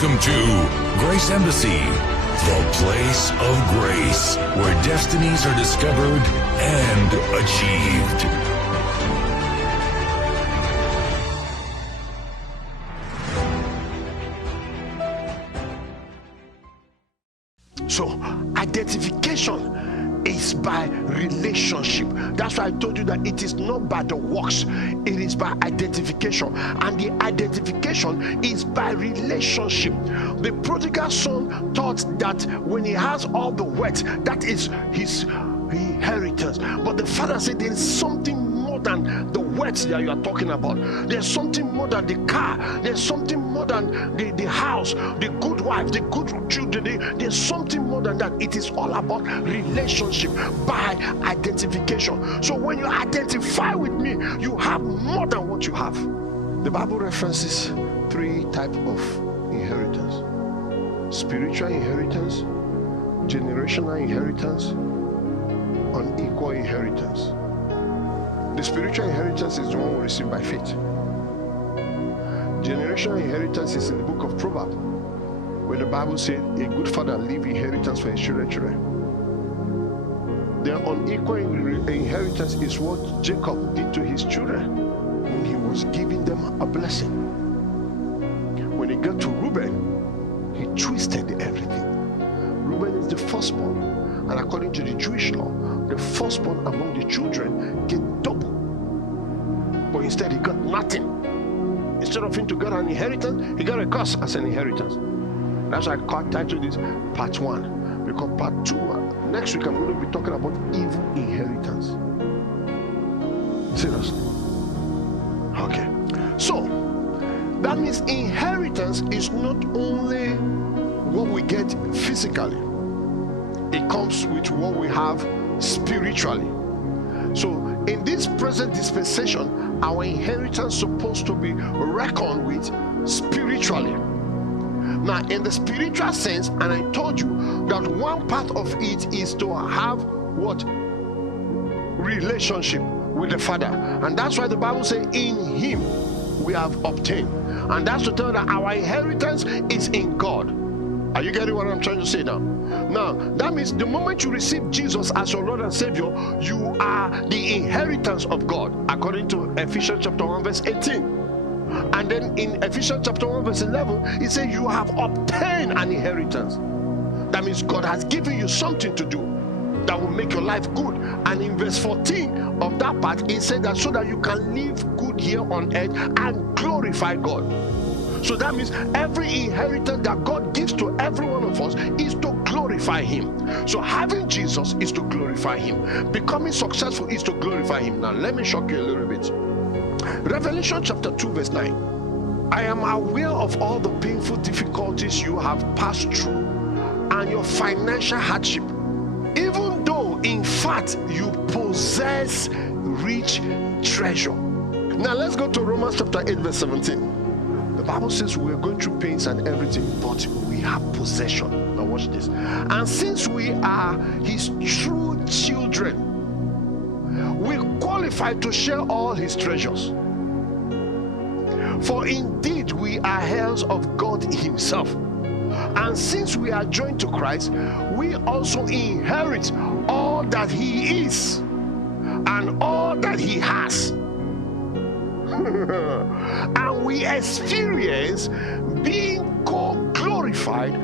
Welcome to Grace Embassy, the place of grace, where destinies are discovered and achieved. So, identification is by relationship. That's why I told you that it is not by the works, it is by identification. And the identification is by relationship. The prodigal son thought that when he has all the wealth, that is his inheritance. But the father said there is something more than the wealth that you are talking about. There's something more than the car. There's something more than the house, the good wife, the good children. There's something more than that. It is all about relationship by identification. So when you identify with me, you have more than what you have. The Bible references 3 types of inheritance: spiritual inheritance, generational inheritance, unequal inheritance. The spiritual inheritance is the one we receive by faith. Generational inheritance is in the book of Proverbs, where the Bible said a good father leave inheritance for his children. The unequal inheritance is what Jacob did to his children when he was giving them a blessing. When he got to Reuben, he twisted everything. Reuben is the firstborn, and according to the Jewish law, the firstborn among the children get double. But instead he got nothing. Instead of him to get an inheritance, he got a curse as an inheritance. That's why I titled this part 1, because part 2, next week I'm going to be talking about evil inheritance. Seriously. Okay. So that means inheritance is not only what we get physically, it comes with what we have spiritually. So in this present dispensation, our inheritance is supposed to be reckoned with spiritually. Now, in the spiritual sense, and I told you that one part of it is to have what? Relationship with the Father. And that's why the Bible says in him we have obtained. And that's to tell that our inheritance is in God. Are you getting what I'm trying to say now? Now, that means the moment you receive Jesus as your Lord and Savior, you are the inheritance of God, according to Ephesians chapter 1 verse 18. And then in Ephesians chapter 1 verse 11, it says you have obtained an inheritance. That means God has given you something to do that will make your life good. And in verse 14 of that part, it said that so that you can live good here on earth and glorify God. So that means every inheritance that God gives to every one of us is to glorify him. So having Jesus is to glorify him. Becoming successful is to glorify him. Now let me shock you a little bit. Revelation chapter 2 verse 9. I am aware of all the painful difficulties you have passed through and your financial hardship, even though in fact you possess rich treasure. Now let's go to Romans chapter 8 verse 17. The Bible says we're going through pains and everything, but we have possession. Now watch this. And since we are his true children, we qualify to share all his treasures. For indeed we are heirs of God himself. And since we are joined to Christ, we also inherit all that he is and all that he has. And we experience being co-glorified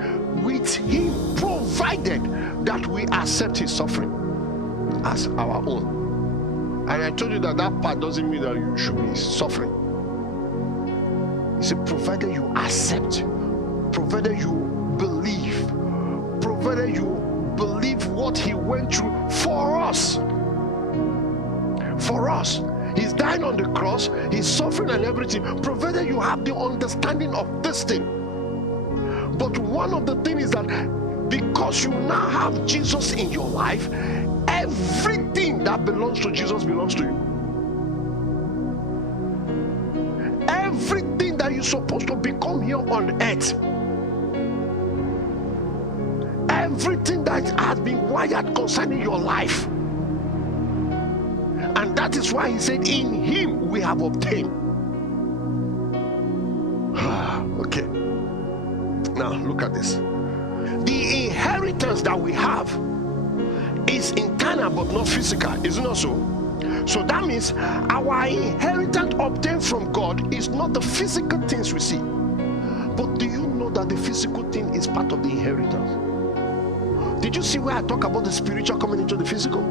with him, provided that we accept his suffering as our own. And I told you that that part doesn't mean that you should be suffering. He said provided you accept, provided you believe, provided you believe what he went through for us. For us. He's dying on the cross, he's suffering and everything, provided you have the understanding of this thing. But one of the things is that because you now have Jesus in your life, everything that belongs to Jesus belongs to you. Everything that you're supposed to become here on earth, everything that has been wired concerning your life. And that is why he said in him we have obtained. Okay. Now, look at this. The inheritance that we have is internal but not physical. Is it not so? So that means our inheritance obtained from God is not the physical things we see. But do you know that the physical thing is part of the inheritance? Did you see where I talk about the spiritual coming into the physical?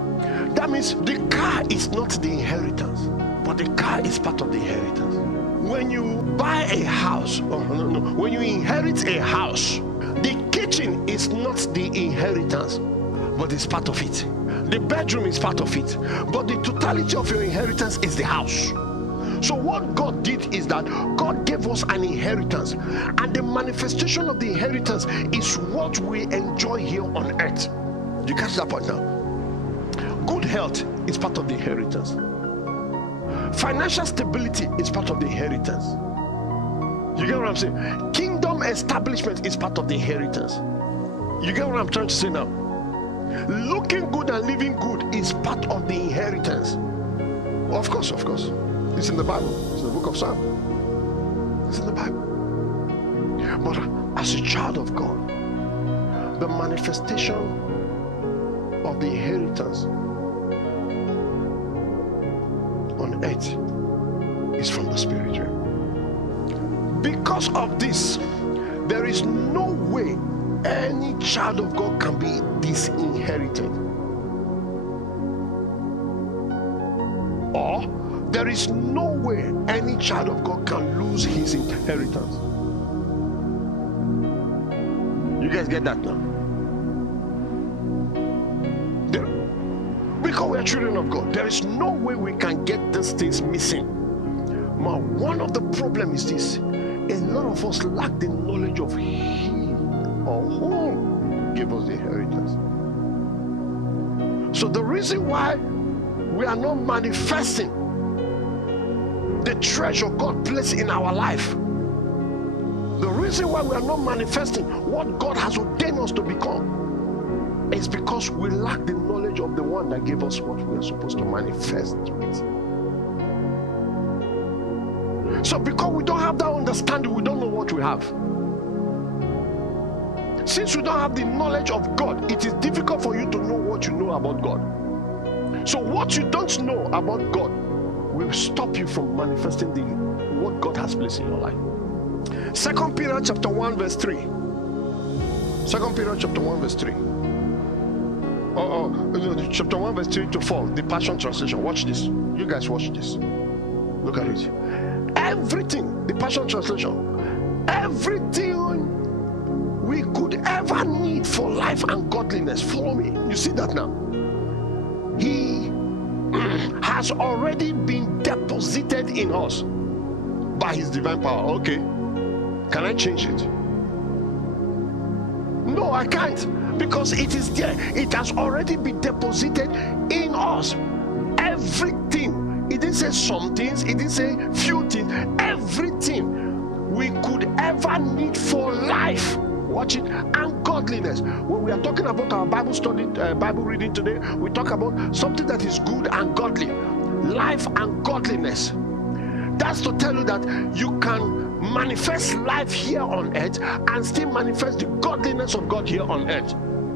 That means the car is not the inheritance, but the car is part of the inheritance. When you buy a house, when you inherit a house, the kitchen is not the inheritance, but it's part of it. The bedroom is part of it, but the totality of your inheritance is the house. So what God did is that God gave us an inheritance, and the manifestation of the inheritance is what we enjoy here on earth. Do you catch that point now? Good health is part of the inheritance. Financial stability is part of the inheritance. You get what I'm saying? Kingdom establishment is part of the inheritance. You get what I'm trying to say now? Looking good and living good is part of the inheritance. Of course, of course. It's in the Bible. It's in the book of Psalms. It's in the Bible. But as a child of God, the manifestation of the inheritance on earth is from the spirit realm. Because of this, there is no way any child of God can be disinherited. Or there is no way any child of God can lose his inheritance. You guys get that now? Because we are children of God, there is no way we can get these things missing. Now, one of the problems is this: a lot of us lack the knowledge of He or whom gave us the inheritance. So the reason why we are not manifesting the treasure God placed in our life, the reason why we are not manifesting what God has ordained us to become, is because we lack the knowledge of the one that gave us what we are supposed to manifest with. So because we don't have that understanding, we don't know what we have. Since you don't have the knowledge of God, it is difficult for you to know what you know about God. So what you don't know about God will stop you from manifesting what God has placed in your life. 2 Peter chapter 1 verse 3. 2 Peter chapter 1 verse 3. Chapter 1 verse 3 to 4, the Passion Translation. Watch this. You guys watch this. Look at it. Everything, the Passion Translation, everything we could ever need for life and godliness. Follow me. You see that now? He has already been deposited in us by his divine power. Okay. Can I change it? No, I can't, because it is there. It has already been deposited in us. Everything. It didn't say some things, it didn't say few things. Everything we could ever need for life, watch it, and godliness. When we are talking about our Bible study, Bible reading today, we talk about something that is good and godly. Life and godliness. That's to tell you that you can manifest life here on earth and still manifest the godliness of God here on earth.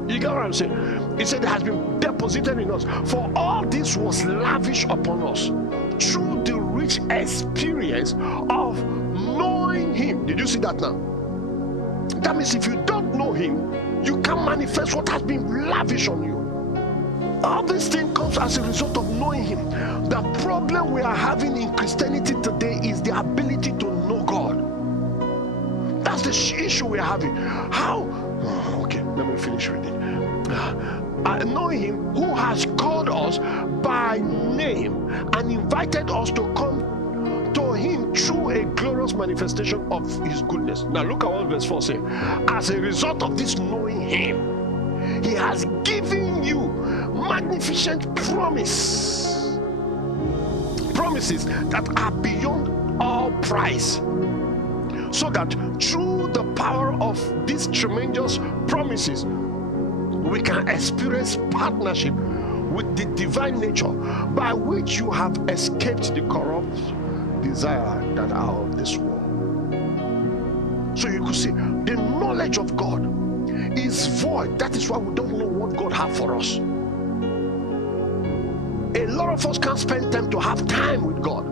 You get what I'm saying? He said it has been deposited in us. For all this was lavished upon us through the rich experience of knowing him. Did you see that now? That means if you don't know him, you can't manifest what has been lavished on you. All this thing comes as a result of knowing him. The problem we are having in Christianity today is the ability to know God. That's the issue we are having. How? Okay, let me finish reading. Knowing him who has called us by name and invited us to come to him through a glorious manifestation of his goodness. Now look at what verse 4 says. As a result of this knowing him, he has given you magnificent promises that are beyond all price, so that through the power of these tremendous promises we can experience partnership with the divine nature, by which you have escaped the corrupt desire that are of this world. So you could see the knowledge of God is void. That is why we don't know what God has for us. A lot of us can't spend time to have time with God.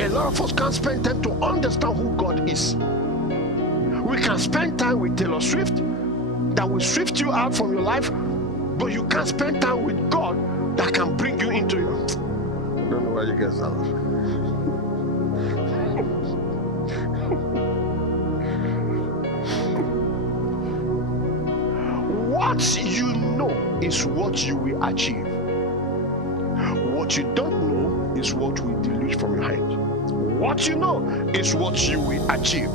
A lot of us can't spend time to understand who God is. We can spend time with Taylor Swift that will swift you out from your life, but you can't spend time with God that can bring you into your... I don't know why you guys are. What you know is what you will achieve. What you don't know is what will dilute from your hand. What you know is what you will achieve.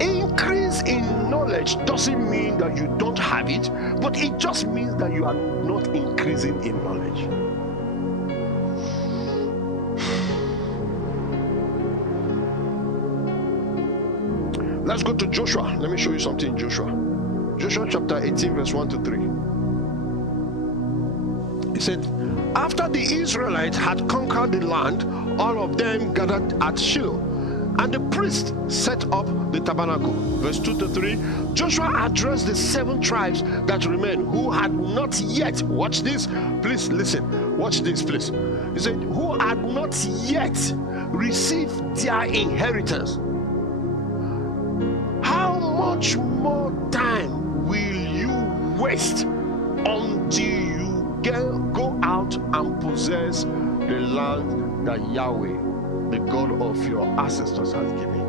Increase in knowledge doesn't mean that you don't have it, but it just means that you are not increasing in knowledge. Let's go to Joshua. Let me show you something in Joshua. Joshua chapter 18 verse 1 to 3. He said, after the Israelites had conquered the land, all of them gathered at Shiloh, and the priest set up the tabernacle. Verse 2 to 3, Joshua addressed the 7 tribes that remained who had not yet, watch this, please listen, watch this please. He said, who had not yet received their inheritance. How much more time will you waste until you go out and possess the land that Yahweh, the God of your ancestors, has given?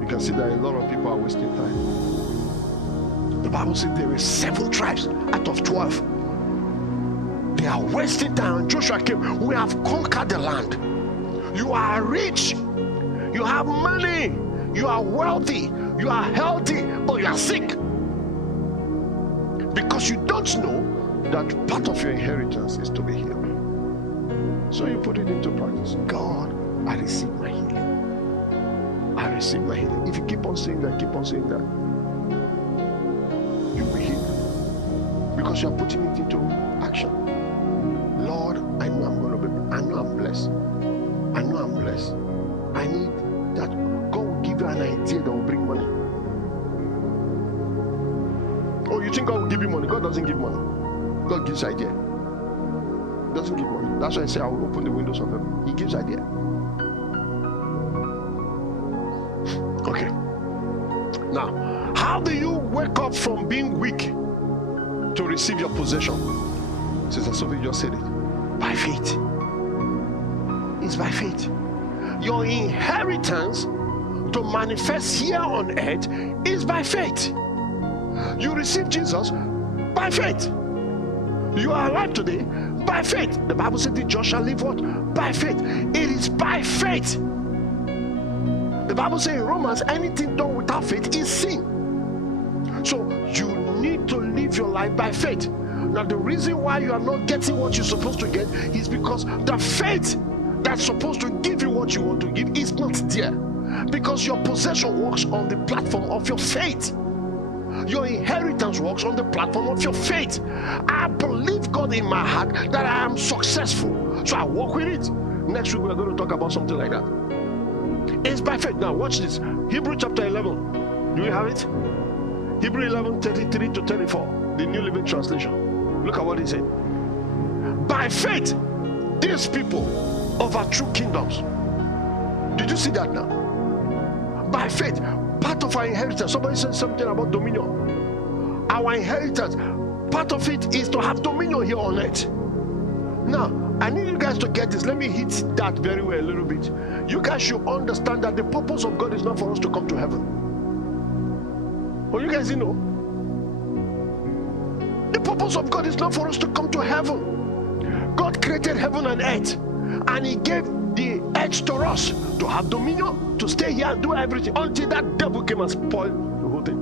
You can see that a lot of people are wasting time. The Bible says there are 7 tribes out of 12. They are wasting time. And Joshua came, we have conquered the land. You are rich, you have money, you are wealthy, you are healthy, but you are sick. Because you don't know that part of your inheritance is to be healed. So you put it into practice. God, I receive my healing. I receive my healing. If you keep on saying that, you'll be healed. Because you are putting it into action. Lord, I know I'm going to be, I know I'm blessed. I know I'm blessed. I need that. God will give you an idea that will bring money. Oh, you think God will give you money? God doesn't give money. God gives idea. He doesn't give money. That's why I say I will open the windows of heaven. He gives idea. Okay. Now, how do you wake up from being weak to receive your possession? Sister Sophie just said it. By faith. It's by faith. Your inheritance to manifest here on earth is by faith. You receive Jesus by faith. You are alive today by faith. The Bible said the just shall live what? By faith. It is by faith. The Bible says in Romans, anything done without faith is sin. So you need to live your life by faith. Now the reason why you are not getting what you're supposed to get is because the faith that's supposed to give you what you want to give is not there. Because your possession works on the platform of your faith. Your inheritance works on the platform of your faith. I believe God in my heart that I am successful, so I walk with it. Next week we are going to talk about something like that. It's by faith. Now watch this. Hebrew chapter 11. Do you have it? Hebrew 11, 33 to 34. The New Living Translation. Look at what he said. By faith, these people overthrew kingdoms. Did you see that now? By faith, part of our inheritance. Somebody said something about dominion. Our inheritance, part of it is to have dominion here on earth. Now, I need you guys to get this. Let me hit that very well a little bit. You guys should understand that the purpose of God is not for us to come to heaven. Oh, you guys know? The purpose of God is not for us to come to heaven. God created heaven and earth, and He gave the earth to us to have dominion, to stay here and do everything until that devil came and spoiled the whole thing.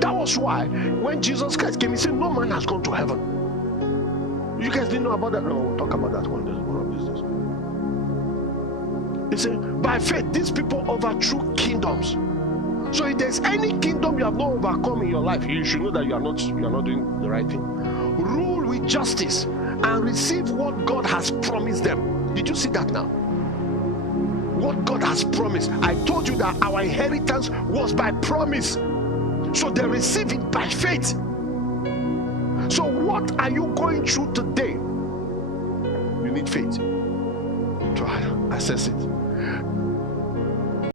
That was why when Jesus Christ came, He said, no man has gone to heaven. You guys didn't know about that? No, we'll talk about that one of these days. He said, by faith, these people overthrew kingdoms. So if there's any kingdom you have not overcome in your life, you should know that you are not doing the right thing. Rule with justice and receive what God has promised them. Did you see that now? what God has promised. I told you that our inheritance was by promise, so they receive it by faith. So what are you going through today? You need faith to access it.